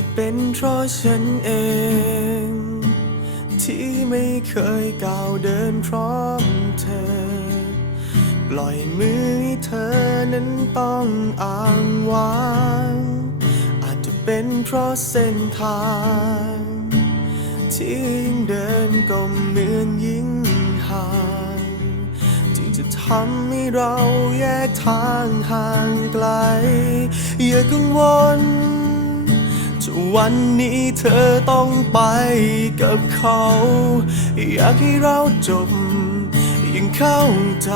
จะเป็นเพราะฉันเอง ที่ไม่เคยก้าวเดินพร้อมเธอ ปล่อยมือให้เธอนั้นต้องอ้างว้าง อาจจะเป็นเพราะเส้นทาง ที่ยิ่งเดินก็เหมือนยิ่งห่างที่จะทำให้เราแยกทางห่างไกล อย่ากังวล จะวันนี้เธอต้องไปกับเขา อยากให้เราจบยังเข้าใจ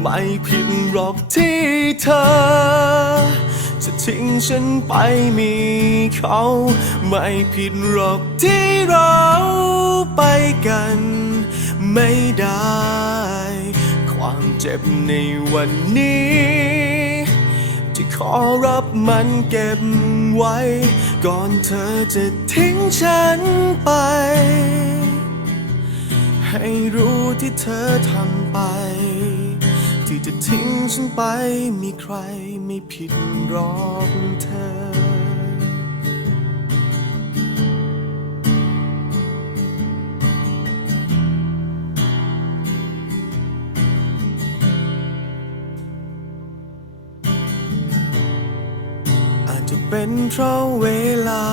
ไม่ผิดหรอกที่เธอ จะทิ้งฉันไปมีเขา ไม่ผิดหรอกที่เราไปกันไม่ได้ ความเจ็บในวันนี้ ขอรับมันเก็บไว้ ก่อนเธอจะทิ้งฉันไป ให้รู้ที่เธอทำไป ที่จะทิ้งฉันไป มีใครไม่ผิดหรอกเธอ เป็นเพราะเวลา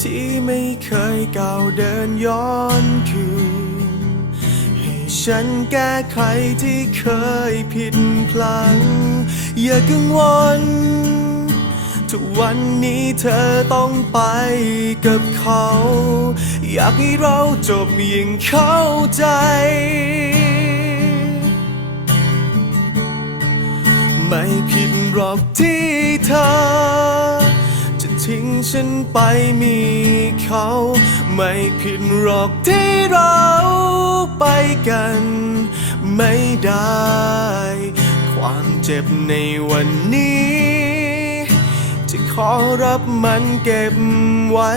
ที่ไม่เคยก้าวเดินย้อนคืน ให้ฉันแก้ไขที่เคยผิดพลัง อย่ากังวล ทุกวันนี้เธอต้องไปกับเขา อยากให้เราจบยิ่งเข้าใจ ไม่ผิดหรอกที่เธอ จะทิ้งฉันไปมีเขา ไม่ผิดหรอกที่เราไปกัน ไม่ได้ ความเจ็บในวันนี้ จะขอรับมันเก็บไว้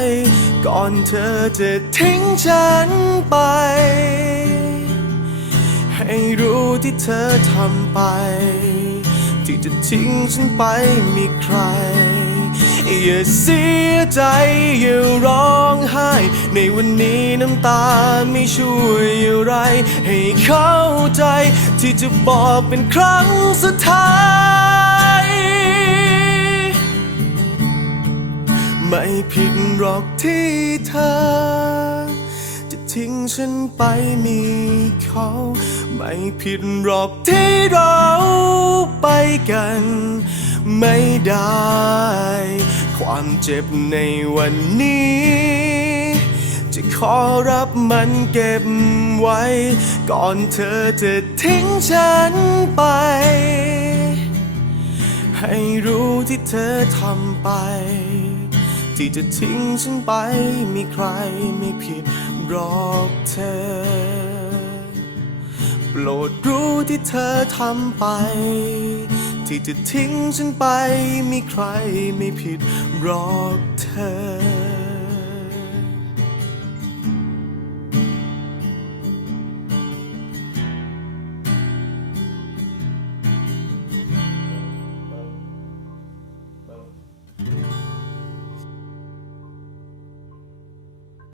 ก่อนเธอจะทิ้งฉันไป ให้รู้ที่เธอทำไป ที่จะทิ้งฉันไปมีใคร อย่าเสียใจ อย่าร้องไห้ ในวันนี้น้ำตาไม่ช่วยอะไร ให้เข้าใจที่จะบอกเป็นครั้งสุดท้ายไม่ผิดหรอกที่เธอ ทิ้งฉันไปมีเขา ไม่ผิดหรอกที่เราไปกัน ไม่ได้ ความเจ็บในวันนี้ จะขอรับมันเก็บไว้ ก่อนเธอจะทิ้งฉันไป ให้รู้ที่เธอทำไปที่จะทิ้งฉันไปมีใครไม่ผิด รอกเธอ โปรดรู้ที่เธอทำไป ที่จะทิ้งฉันไปมีใครไม่ผิดหรอกเธอ